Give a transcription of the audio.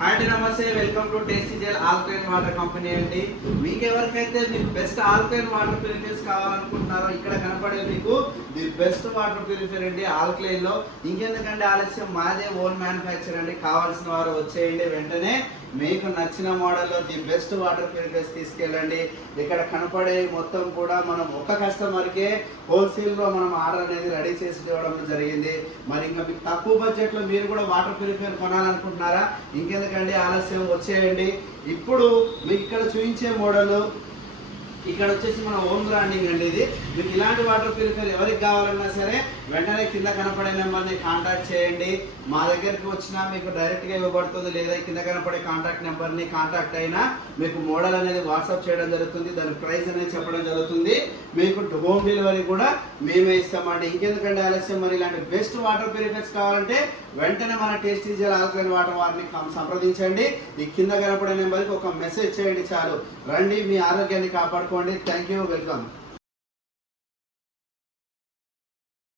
Hi నమస్తే, welcome to tasty gel alkaline water company అండి. మీకు ఎవరికైతే మీకు బెస్ట్ ఆల్కలైన్ వాటర్ ప్యూరిఫైర్స్ కావాలనుకుంటున్నారో ఇక్కడ కనపడే మీకు ది బెస్ట్ వాటర్ ప్యూరిఫైర్ అండి ఆల్కలైన్ లో. ఇంకెందుకంటే ఆలస్యం, మాదే ఓన్ మ్యానుఫ్యాక్చర్ అండి. కావాల్సిన వారు వచ్చేయండి వెంటనే. మీకు నచ్చిన మోడల్లో ది బెస్ట్ వాటర్ ప్యూరిఫైర్స్ తీసుకెళ్ళండి. ఇక్కడ కనపడే మొత్తం కూడా మనం ఒక కస్టమర్కే హోల్సేల్లో మనం ఆర్డర్ అనేది రెడీ చేసి ఇవ్వడం జరిగింది. మరి ఇంకా మీకు తక్కువ బడ్జెట్లో మీరు కూడా వాటర్ ప్యూరిఫైర్ కొనాలనుకుంటున్నారా? ఇంకెందుకండి ఆలస్యం, వచ్చేయండి. ఇప్పుడు మీకు ఇక్కడ చూపించే మోడల్ ఇక్కడ వచ్చేసి మన ఓన్ బ్రాండింగ్ అండి. ఇది మీకు ఇలాంటి వాటర్ ప్యూరిఫైర్ ఎవరికి కావాలన్నా సరే వెంటనే కింద కనపడే నెంబర్ని కాంటాక్ట్ చేయండి. మా దగ్గరికి వచ్చినా మీకు డైరెక్ట్గా ఇవ్వబడుతుంది, లేదా కింద కనపడే కాంటాక్ట్ నెంబర్ని కాంటాక్ట్ అయినా మీకు మోడల్ అనేది వాట్సాప్ చేయడం జరుగుతుంది. దాని ప్రైస్ అనేది చెప్పడం జరుగుతుంది. మీకు హోమ్ డెలివరీ కూడా మేమే ఇస్తామండి. ఇంకెందుకంటే ఆలస్యం, మరి ఇలాంటి బెస్ట్ వాటర్ ప్యూరిఫైర్స్ కావాలంటే వెంటనే మన టేస్టీ జెల్ ఆల్కలైన్ వాటర్ వారిని సంప్రదించండి. ఈ కింద కనపడే నెంబర్కి ఒక మెసేజ్ చేయండి చాలు. రండి, మీ ఆరోగ్యాన్ని కాపాడుకోండి. Thank you, welcome.